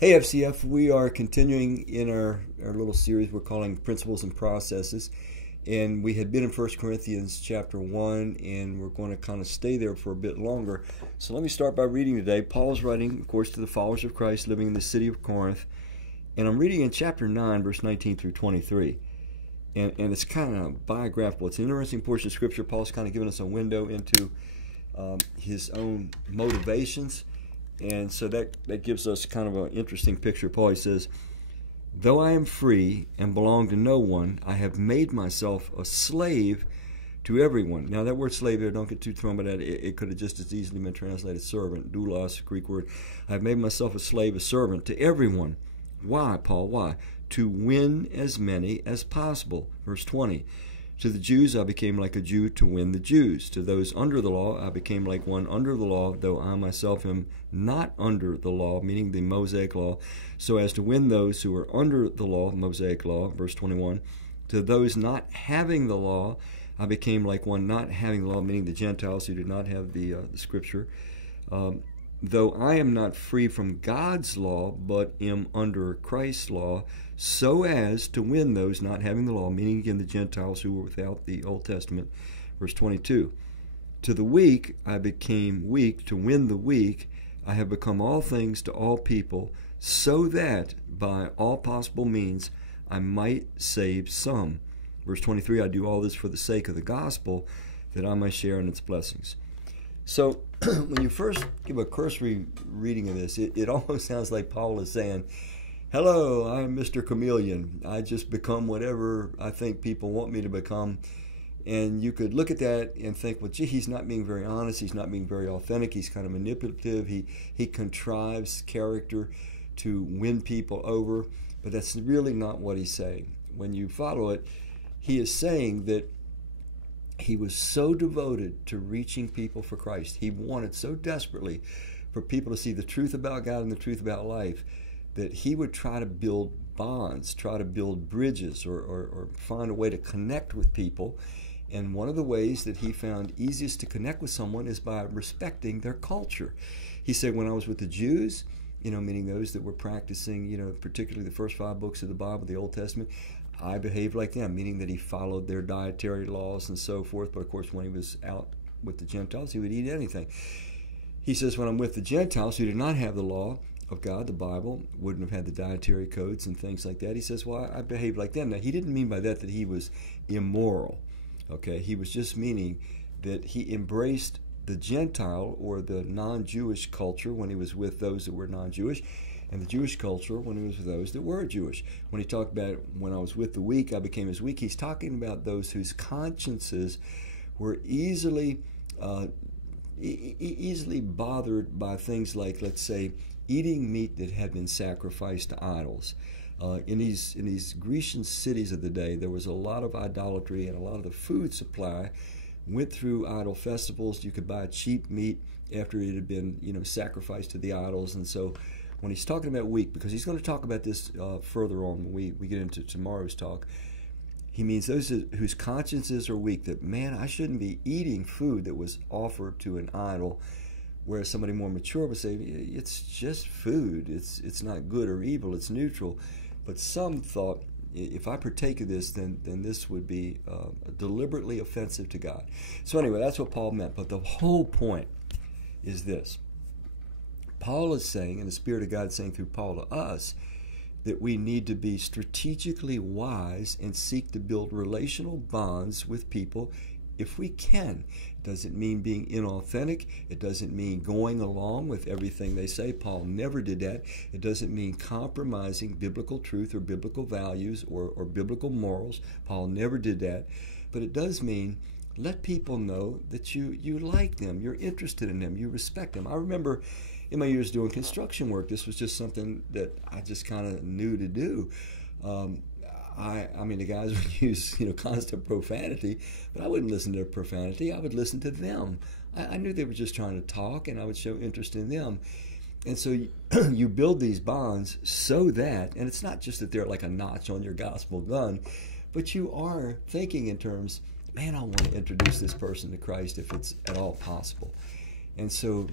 Hey FCF, we are continuing in our little series we're calling Principles and Processes. And we had been in 1 Corinthians chapter 1, and we're going to kind of stay there for a bit longer. So let me start by reading today. Paul's writing, of course, to the followers of Christ living in the city of Corinth. And I'm reading in chapter 9, verse 19 through 23. And it's kind of biographical. It's an interesting portion of Scripture. Paul's kind of giving us a window into his own motivations. And so that gives us kind of an interesting picture. Paul, he says, "Though I am free and belong to no one, I have made myself a slave to everyone." Now that word slave there, don't get too thrown by that. It could have just as easily been translated servant, doulos, Greek word. "I have made myself a slave, a servant to everyone." Why, Paul? Why? "To win as many as possible." Verse 20. "To the Jews I became like a Jew to win the Jews. To those under the law I became like one under the law, though I myself am not under the law," meaning the Mosaic law, "so as to win those who are under the law," Mosaic law. Verse 21. "To those not having the law I became like one not having the law," meaning the Gentiles who did not have the Scripture. "Though I am not free from God's law, but am under Christ's law, so as to win those not having the law," meaning again the Gentiles who were without the Old Testament. Verse 22. "To the weak I became weak to win the weak. I have become all things to all people, so that by all possible means I might save some." Verse 23, "I do all this for the sake of the gospel, that I might share in its blessings." So when you first give a cursory reading of this, it almost sounds like Paul is saying, "Hello, I'm Mr. Chameleon. I just become whatever I think people want me to become." And you could look at that and think, well, gee, he's not being very honest. He's not being very authentic. He's kind of manipulative. He contrives character to win people over. But that's really not what he's saying. When you follow it, he is saying that he was so devoted to reaching people for Christ. He wanted so desperately for people to see the truth about God and the truth about life that he would try to build bonds, try to build bridges, or find a way to connect with people. And one of the ways that he found easiest to connect with someone is by respecting their culture. He said, when I was with the Jews, meaning those that were practicing, particularly the first 5 books of the Bible, the Old Testament, I behaved like them, meaning that he followed their dietary laws and so forth. But of course, when he was out with the Gentiles, he would eat anything. He says, when I'm with the Gentiles who did not have the law of God, the Bible, wouldn't have had the dietary codes and things like that, he says, well, I behaved like them. Now, he didn't mean by that he was immoral. Okay, he was just meaning that he embraced the Gentile or the non-Jewish culture when he was with those that were non-Jewish, and the Jewish culture when he was with those that were Jewish. When he talked about when I was with the weak, I became as weak, he's talking about those whose consciences were easily bothered by things like, let's say, eating meat that had been sacrificed to idols. In these Grecian cities of the day, there was a lot of idolatry, and a lot of the food supply went through idol festivals. You could buy cheap meat after it had been, sacrificed to the idols. And so when he's talking about weak, because he's going to talk about this further on when we get into tomorrow's talk, he means those whose consciences are weak, that, man, I shouldn't be eating food that was offered to an idol, whereas somebody more mature would say, it's just food. It's not good or evil. It's neutral. But some thought, if I partake of this, then this would be deliberately offensive to God. So anyway, that's what Paul meant. But the whole point is this. Paul is saying, and the Spirit of God is saying through Paul to us, that we need to be strategically wise and seek to build relational bonds with people if we can. It doesn't mean being inauthentic. It doesn't mean going along with everything they say. Paul never did that. It doesn't mean compromising biblical truth or biblical values or biblical morals. Paul never did that. But it does mean let people know that you like them, you're interested in them, you respect them. I remember in my years doing construction work, this was just something that I just kind of knew to do. I mean, the guys would use, constant profanity, but I wouldn't listen to their profanity. I would listen to them. I knew they were just trying to talk, and I would show interest in them. And so you build these bonds so that, and it's not just that they're like a notch on your gospel gun, but you are thinking in terms, man, I want to introduce this person to Christ if it's at all possible. And so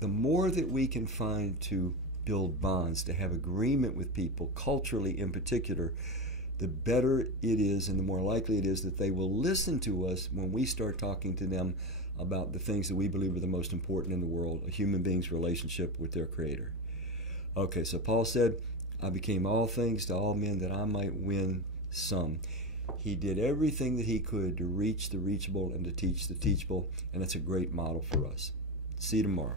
the more that we can find to build bonds, to have agreement with people, culturally in particular, the better it is and the more likely it is that they will listen to us when we start talking to them about the things that we believe are the most important in the world, a human being's relationship with their Creator. Okay, so Paul said, I became all things to all men that I might win some. He did everything that he could to reach the reachable and to teach the teachable, and that's a great model for us. See you tomorrow.